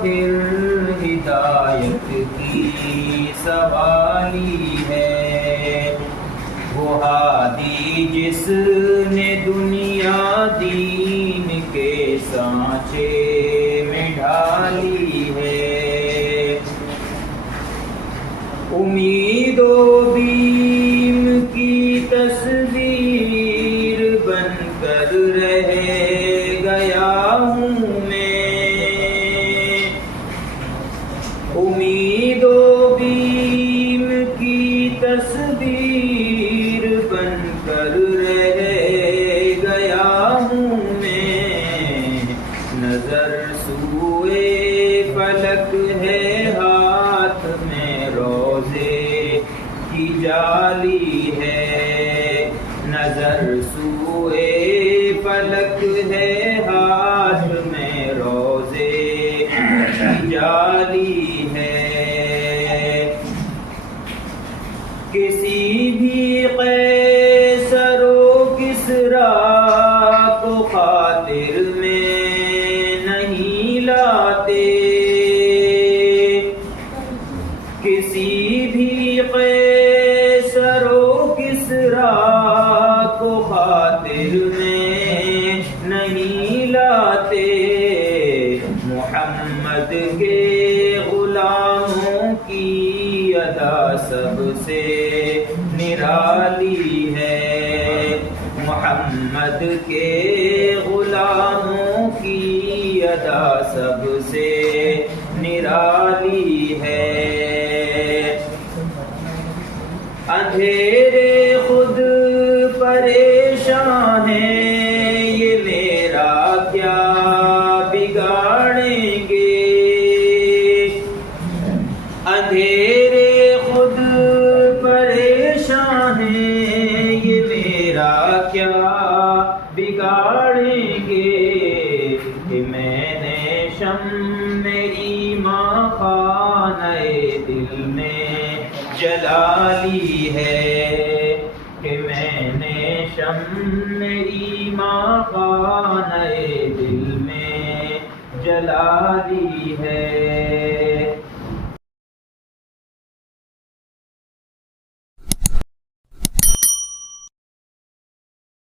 پھر ہدایت کی سوالی ہے، وہ ہادی جس نے دنیا دین کے سانچے میں ڈھالی ہے، امید و بیم کی تصویر بن کر رہ گیا ہوں میں، امید و بیم کی تصویر بن کر رہ گیا ہوں میں، نظر سوئے فلک ہے ہاتھ میں روزے کی جالی ہے، نظر سوئے فلک ہے ہاتھ میں روزے کی جالی ہے، کسی بھی قیصر و کسریٰ کو خاطر میں نہیں لاتے، کسی بھی قیصر و کسریٰ کو خاطر میں نہیں لاتے، محمد کے غلاموں کی ادا سب سے نرالی ہے، محمد کے غلاموں کی ادا سب سے نرالی ہے، اندھیرے خود پریشان ہیں یہ میرا کیا بگاڑیں گے، اندھیرے خود پریشان ہیں یہ میرا کیا بگاڑیں گے، کہ میں نے میری ماں خانہ دل میں جلا لی ہے، کہ میں نے میری ماں خانہ دل میں جلا لی ہے۔